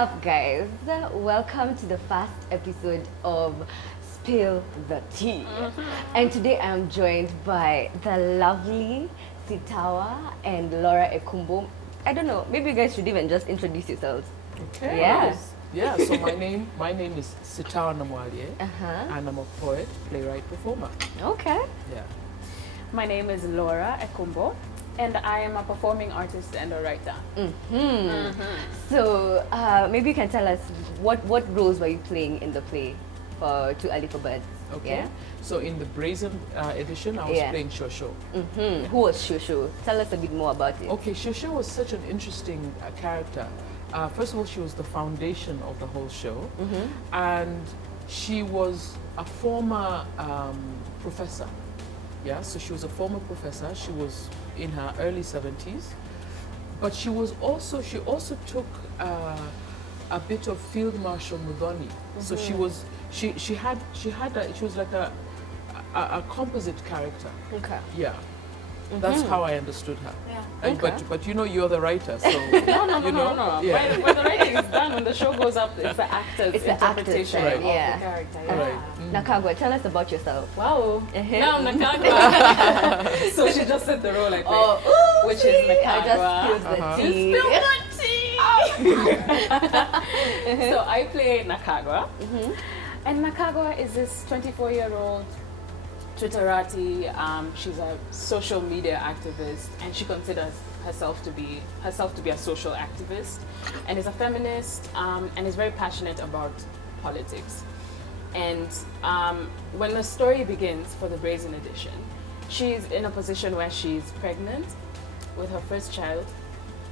up, guys? Welcome to the first episode of Spill the Tea. And today I'm joined by the lovely Sitawa and Laura Ekumbo. I don't know, maybe you guys should even just introduce yourselves. Okay. Yeah. Yeah, so my name is Sitawa Namwalie, and I'm a poet, playwright, performer. Okay. Yeah. My name is Laura Ekumbo, and I am a performing artist and a writer. So maybe you can tell us what roles were you playing in the play for Too Early for Birds? Okay. Yeah? So in the BrazenEdition, I was playing Shosho. Who was Shushu? Tell us a bit more about it. Okay, Shosho was such an interesting character. First of all, she was the foundation of the whole show, and she was a former professor. Yeah, so she was a former professor. She was in her early 70s, but she also took a bit of Field Marshal Mudhoni. So she was like a composite character. Okay. Yeah. That's how I understood her. Yeah. But you know, you're the writer, so No. Yeah. When the writing is done, when the show goes up, it's the actor's interpretation side, of yeah. the character. Right. Nakagwa, tell us about yourself. Wow. Now I'm Nakagwa. So she just said the role I played, which is Nakagwa. I just spilled the tea. So I play Nakagwa. And Nakagwa is this 24-year-old Twitterati. She's a social media activist, and she considers herself to be a social activist, and is a feminist, and is very passionate about politics. And when the story begins for the BrazenEdition, she's in a position where she's pregnant with her first child,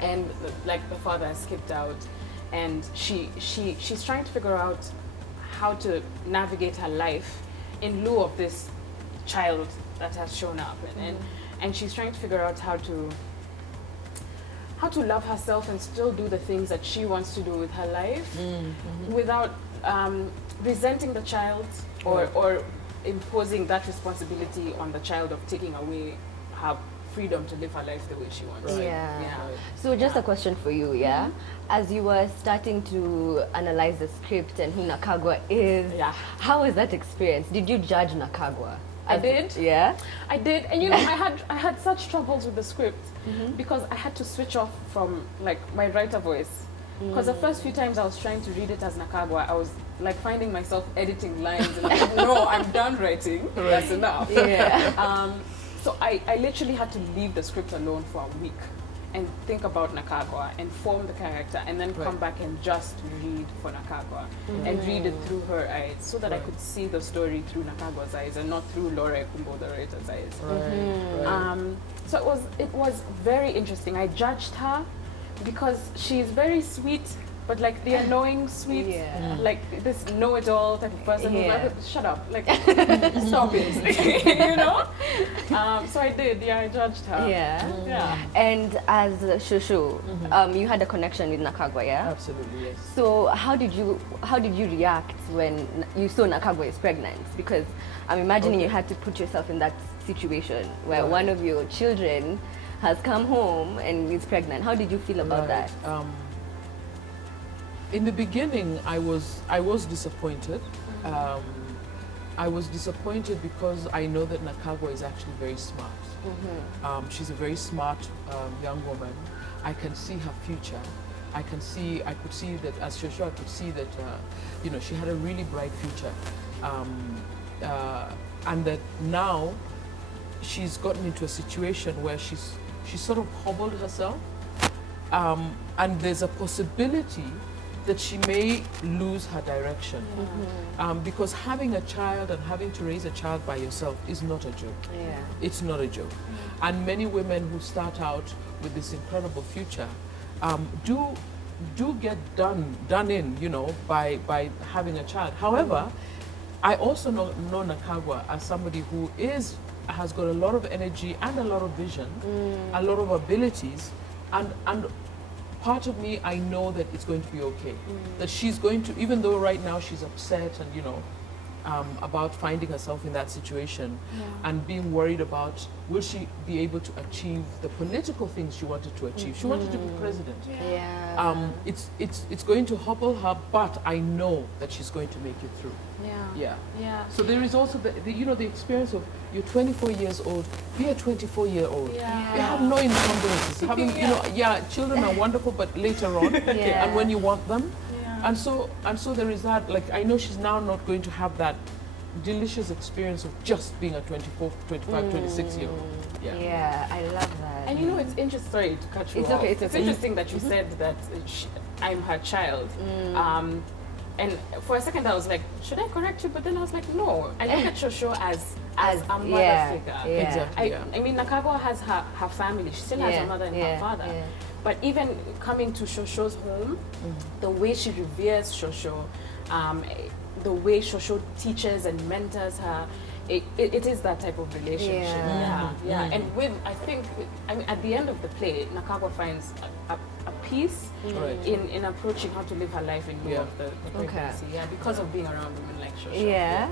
and the father has skipped out, and she's trying to figure out how to navigate her life in lieu of this child that has shown up, and she's trying to figure out how to love herself and still do the things that she wants to do with her life without resenting the child or imposing that responsibility on the child of taking away her freedom to live her life the way she wants. Right. Yeah. So just a question for you, yeah? As you were starting to analyze the script and who Nakagwa is, how was that experience? Did you judge Nakagwa? I did. Yeah? I did, and I had such troubles with the script because I had to switch off from my writer voice. Because the first few times I was trying to read it as Nakagwa, I was finding myself editing lines and no, I'm done writing. That's enough. Yeah. So I literally had to leave the script alone for a week and think about Nakagwa and form the character, and then come back and just read for Nakagwa and read it through her eyes, so that I could see the story through Nakagwa's eyes and not through Laura Ekumbo, the writer's eyes. So it was very interesting. I judged her because she's very sweet, but the annoying sweet, this know-it-all type of person who's like, shut up, stop it, you know? So I did, I judged her. Yeah. And as Shushu, you had a connection with Nakagwa, yeah? Absolutely, yes. So how did you react when you saw Nakagwa is pregnant? Because I'm imagining you had to put yourself in that situation where one of your children has come home and is pregnant. How did you feel about that? In the beginning, I was disappointed. I was disappointed because I know that Nakagwa is actually very smart. She's a very smart young woman. I can see her future. I could see that as Shosho, I could see that she had a really bright future, and that now she's gotten into a situation where she's sort of hobbled herself, and there's a possibility that she may lose her direction, because having a child and having to raise a child by yourself is not a joke. It's not a joke. And many women who start out with this incredible future do get done in, by having a child. However, I also know Nakagwa as somebody who has got a lot of energy and a lot of vision, a lot of abilities, and part of me, I know that it's going to be okay. That she's going to, even though right now she's upset and about finding herself in that situation and being worried about will she be able to achieve the political things she wanted to achieve. She wanted to be president. It's going to hobble her, but I know that she's going to make it through. Yeah. So there is also the experience of you're 24 years old, be a 24-year-old. You have no encumbrances. Children are wonderful, but later on, and when you want them. And so there is that, like, I know she's now not going to have that delicious experience of just being a 24, 25, 26-year-old. Yeah, I love that. And it's interesting, sorry to cut you off. It's interesting that you said that I'm her child. And for a second I was like, should I correct you? But then I was like, no. I look at Shosho as a mother figure. Exactly. I mean, Nakagawa has her family. She still has her mother and her father. But even coming to Shosho's home, the way she reveres Shosho, the way Shosho teaches and mentors her, it is that type of relationship. And I mean, at the end of the play, Nakagawa finds a peace in approaching how to live her life in lieu of the pregnancy. Because of being around women like Shosho.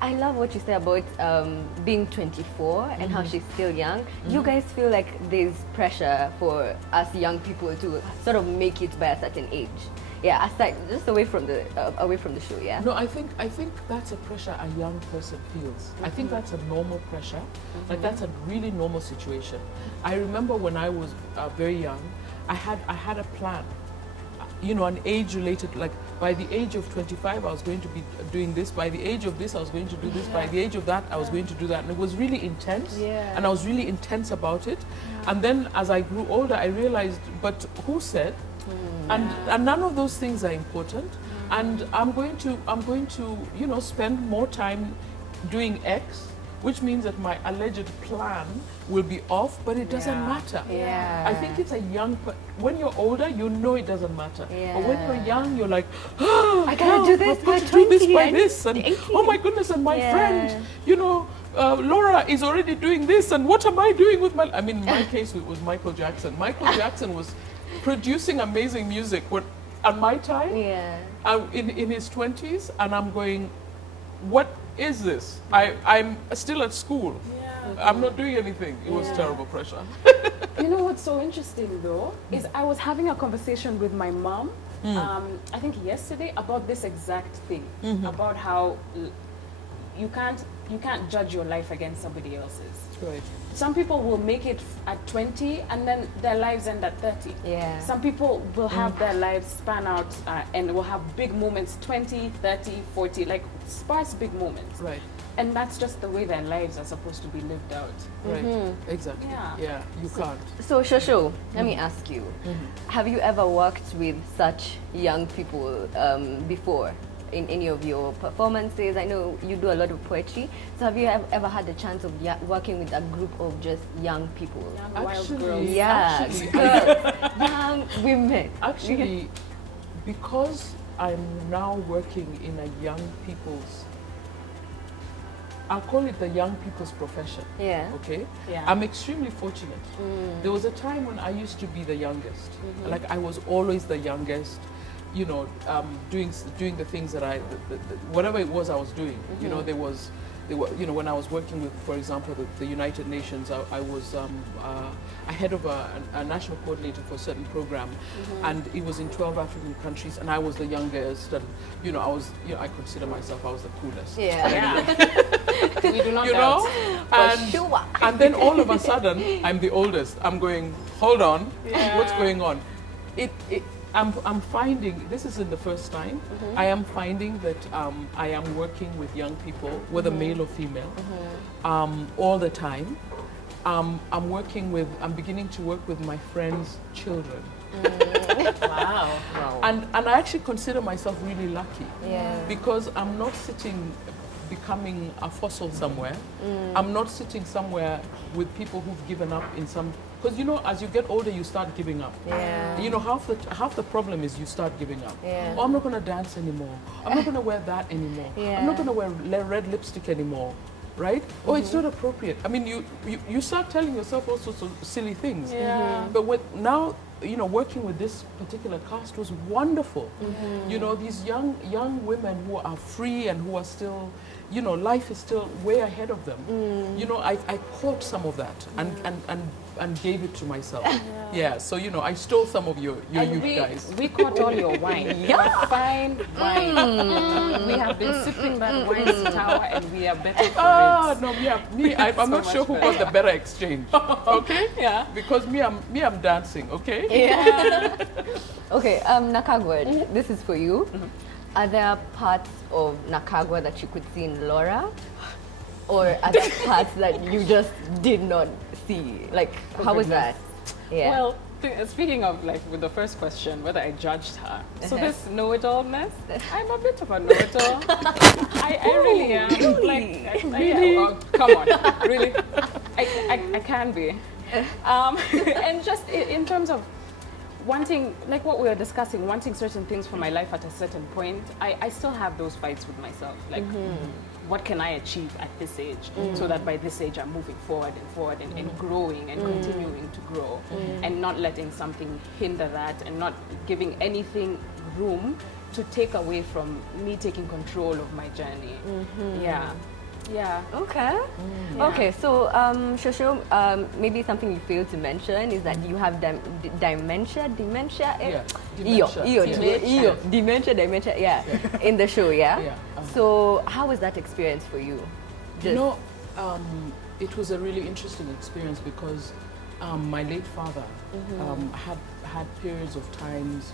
I love what you say about being 24 and how she's still young. You guys feel like there's pressure for us young people to sort of make it by a certain age? Aside, just away from the show. No, I think that's a pressure a young person feels. I think that's a normal pressure. Like, that's a really normal situation. I remember when I was very young, I had a plan, an age-related, like, by the age of 25 I was going to be doing this, by the age of this I was going to do this, by the age of that I was going to do that, and it was really intense, and I was really intense about it. And then as I grew older I realized, but who said? And none of those things are important, and I'm going to spend more time doing X, which means that my alleged plan will be off, but it doesn't matter. I think it's a young, when you're older, it doesn't matter. But when you're young, you're like, I gotta do this by 20, do this by this, and 18. oh my goodness, and my friend, Laura is already doing this, and what am I doing with my, I mean, in my case, it was Michael Jackson. Michael Jackson was producing amazing music at my time, in his 20s, and I'm going, what is this? I'm still at school. I'm not doing anything. It was terrible pressure. You know what's so interesting though is I was having a conversation with my mom, I think yesterday, about this exact thing, about how you can't judge your life against somebody else's. Right. Some people will make it at 20 and then their lives end at 30. Some people will have their lives span out and will have big moments, 20, 30, 40, like sparse big moments. Right. And that's just the way their lives are supposed to be lived out. Right. Exactly. You can't. So Shosho, let me ask you, have you ever worked with such young people before? In any of your performances? I know you do a lot of poetry, so have you ever had the chance of working with a group of just young people? Wild girls. Young women. Actually, because I'm now working in a young people's, I'll call it the young people's profession. Okay? I'm extremely fortunate. There was a time when I used to be the youngest. Like, I was always the youngest. Doing the things that whatever it was I was doing. There were, when I was working with, for example, the United Nations, I was ahead of a national coordinator for a certain program, and it was in 12 African countries, and I was the youngest, and I consider myself, I was the coolest. We do not doubt. And then all of a sudden, I'm the oldest. I'm going, hold on, what's going on? I'm finding, this isn't the first time, I am finding that I am working with young people, whether male or female, all the time. I'm beginning to work with my friends' children. Wow. And I actually consider myself really lucky, because I'm not sitting becoming a fossil somewhere. I'm not sitting somewhere with people who've given up in some, because as you get older you start giving up. Half the problem is you start giving up. Oh, I'm not going to dance anymore. I'm not going to wear that anymore. I'm not going to wear red lipstick anymore. Right? Oh, it's not appropriate. I mean, you start telling yourself all sorts of silly things. But now you know, working with this particular cast was wonderful. You know, these young women who are free and who are still, you know, life is still way ahead of them. You know, I caught some of that and gave it to myself. Yeah, so, you know, I stole some of your youth guys. We caught all your wine. Yeah. Fine wine. We have been sipping that wine, Sitawa, and we are better for Oh, it. no, I'm So not sure much who better. got the better exchange. Okay? Yeah. Because I'm dancing, okay? Yeah. Okay, Nakagwa, this is for you. Are there parts of Nakagwa that you could see in Laura? Or are there parts that you just did not see? Like, how was that? Yeah. Well, speaking of like with the first question, whether I judged her. So this know-it-allness, I'm a bit of a know-it-all. I really am. Like, Really? yeah, come on, really? I can be. And just in terms of wanting, like what we were discussing, wanting certain things for my life at a certain point, I still have those fights with myself. Like, what can I achieve at this age so that by this age I'm moving forward and growing and continuing to grow and not letting something hinder that and not giving anything room to take away from me taking control of my journey. Yeah. Yeah. Okay. Yeah. Okay, so Shosho, maybe something you failed to mention is that you have dementia. Yeah, Dementia, yeah, in the show, yeah? Yeah. So how was that experience for you? You know, it was a really interesting experience because my late father had periods of times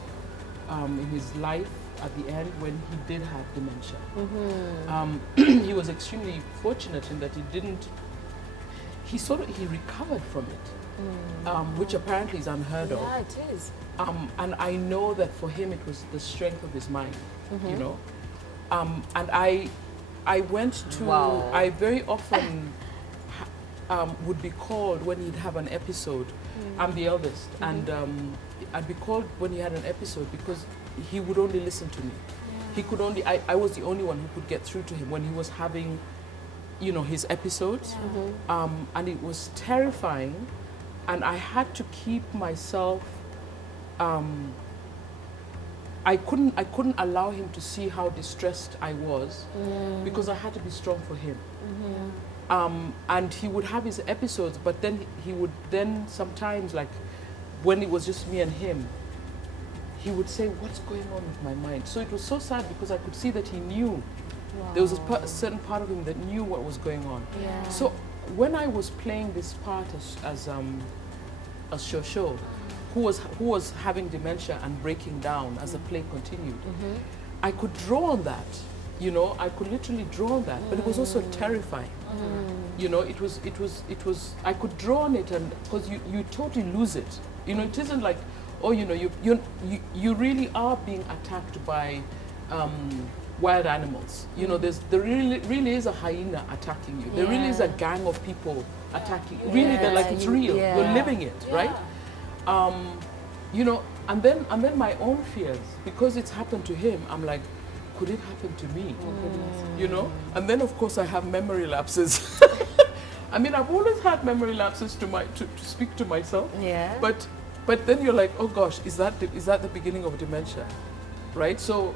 in his life at the end when he did have dementia. He was extremely fortunate in that he recovered from it, which apparently is unheard of. Yeah, it is. And I know that for him it was the strength of his mind, you know. And I went to, Wow. I very often would be called when he'd have an episode. I'm the eldest, and I'd be called when he had an episode because he would only listen to me. He could only, I was the only one who could get through to him when he was having, you know, his episodes. And it was terrifying, and I had to keep myself, I couldn't allow him to see how distressed I was because I had to be strong for him. And he would have his episodes, but then he would then sometimes, like when it was just me and him, he would say, "What's going on with my mind?" So it was so sad because I could see that he knew. There was a certain part of him that knew what was going on. Yeah. So when I was playing this part as Shosho, who was having dementia and breaking down as the play continued, I could draw on that. You know, I could literally draw on that, but it was also terrifying. You know, it was. I could draw on it, and because you totally lose it. You know, it isn't like, oh, you know, you really are being attacked by wild animals. You know, there really is a hyena attacking you. There really is a gang of people attacking you. Really, they're like, it's real. You're living it, right? You know, and then my own fears, because it's happened to him, I'm like, could it happen to me? You know? And then of course I have memory lapses. I mean, I've always had memory lapses to speak to myself. Yeah. But then you're like, oh gosh, is that the beginning of dementia? Right? So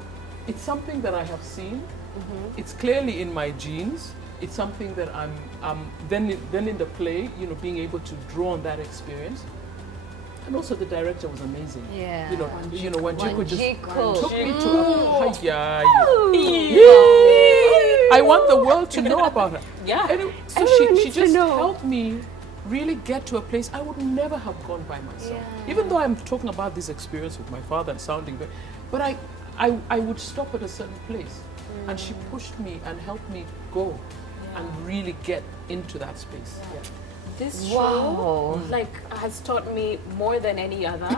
it's something that I have seen. It's clearly in my genes. It's something that I'm then in the play, you know, being able to draw on that experience. And also the director was amazing. Yeah. You know, when Jiko just took me to I want the world to know about her. Yeah. Anyway, so Everyone she needs to just know. helped me really get to a place I would never have gone by myself. Even though I'm talking about this experience with my father and sounding good, but I would stop at a certain place, and she pushed me and helped me go and really get into that space. This Wow. show has taught me more than any other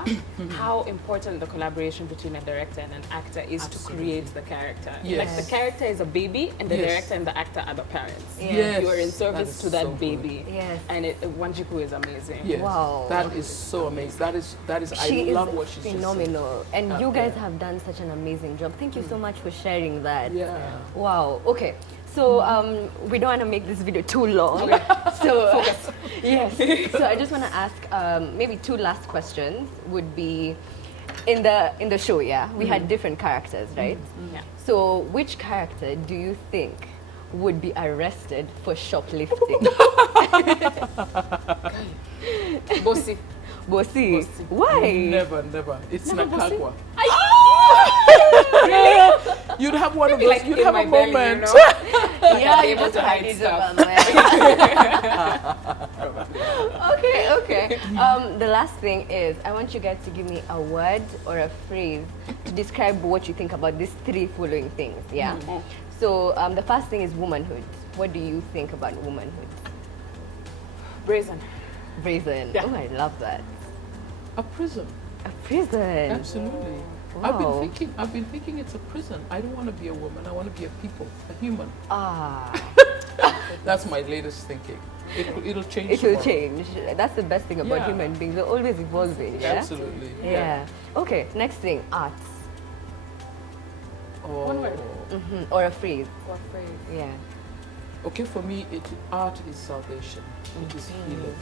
how important the collaboration between a director and an actor is to create the character. Yes. Like the character is a baby and the Yes. director and the actor are the parents. Yes. You are in That service is to that so good. baby. Yes. And Wanjiku is amazing. Yes. Wow. That is so amazing. That is She I love is what she's phenomenal, and out you guys there. have done such an amazing job. Thank you so much for sharing that. Yeah. Wow. Okay. So we don't want to make this video too long. So yes. So I just want to ask maybe two last questions. Would be in the show, yeah, we had different characters, right? Yeah. So which character do you think would be arrested for shoplifting? Bossy. Bossy. Why? Never. It's Never Bossy? Nakagwa. You'd have one of those. Like You'd in have my a belly, moment. you know? Yeah, Be you able just to hide hide it stuff. Okay. The last thing is, I want you guys to give me a word or a phrase to describe what you think about these three following things. Yeah. So the first thing is womanhood. What do you think about womanhood? Brazen. Brazen. Yeah. Oh, I love that. A prison. A prison. Absolutely. Wow. I've been thinking it's a prison. I don't want to be a woman. I want to be a human. Ah. That's my latest thinking. It'll change. It will tomorrow. change. That's the best thing about Yeah. human beings. They're always evolving. Yeah. Absolutely. Yeah. Okay. Next thing, arts. Oh. One word. Or a phrase. What phrase? Yeah. Okay, for me, art is salvation. It is healing.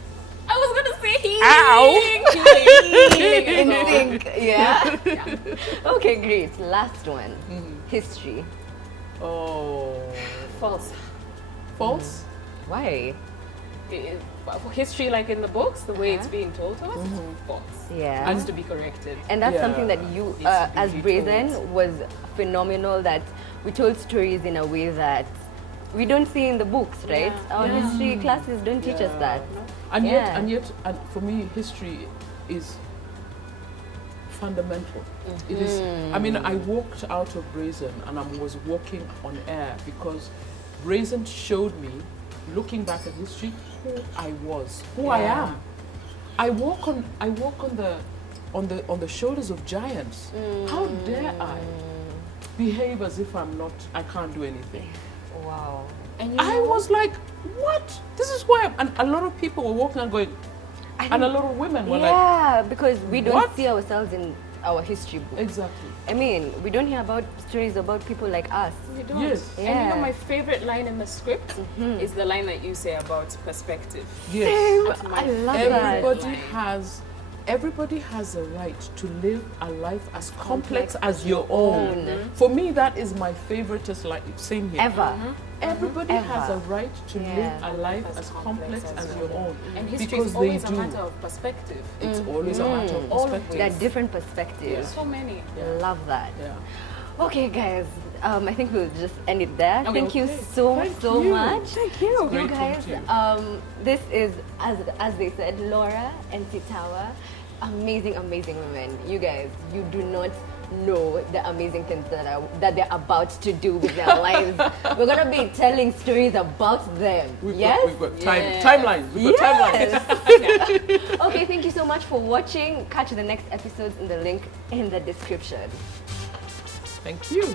I was gonna say healing. In sync. Yeah. Okay, great. Last one. History. Oh. False. False? Why? History, like in the books, the way it's being told to us, false. Yeah. Has to be corrected. And that's Yeah. something that you, Needs to be as retold. Brazen, was phenomenal. That we told stories in a way that we don't see in the books, right? Yeah. Our Yeah. history classes don't teach us that. And Yeah. yet, for me, history is fundamental. It is. I mean, I walked out of Brazen and I was walking on air because Brazen showed me, looking back at history, who I was, who I Yeah. am. I walk on the shoulders of giants. How dare I behave as if I can't do anything? Wow. And I was like, what? This is who I am. And a lot of people were walking and going, and a lot of women were like, Yeah, because we don't What? see ourselves in our history book. exactly. I mean, we don't hear about stories about people like us. you don't. Yes. And you know, Yeah. my favorite line in the script is the line that you say about perspective. Yes. That's my I love that. Everybody has a right to live a life as complex Complex as your own. own. For me, that is my favoriteest line. Same here. Ever. Everybody has Ever. a right to Yeah. live a life as complex as your own. And history Because is always they a do. matter of perspective. It's always a matter of Always. perspective. There are different perspectives. So many. Love that. Yeah. Okay, guys. I think we'll just end it there. Okay. Thank you Okay. so Thank so you. much. Thank you. You great guys. talking to This is as they said, Laura and Sitawa, amazing women. You guys, you do not know the amazing things that they're about to do with their lives. We're gonna be telling stories about them. We've Yes. got Yeah. timelines. We've got timelines. Yes. Okay, thank you so much for watching. Catch the next episodes in the link in the description. Thank you.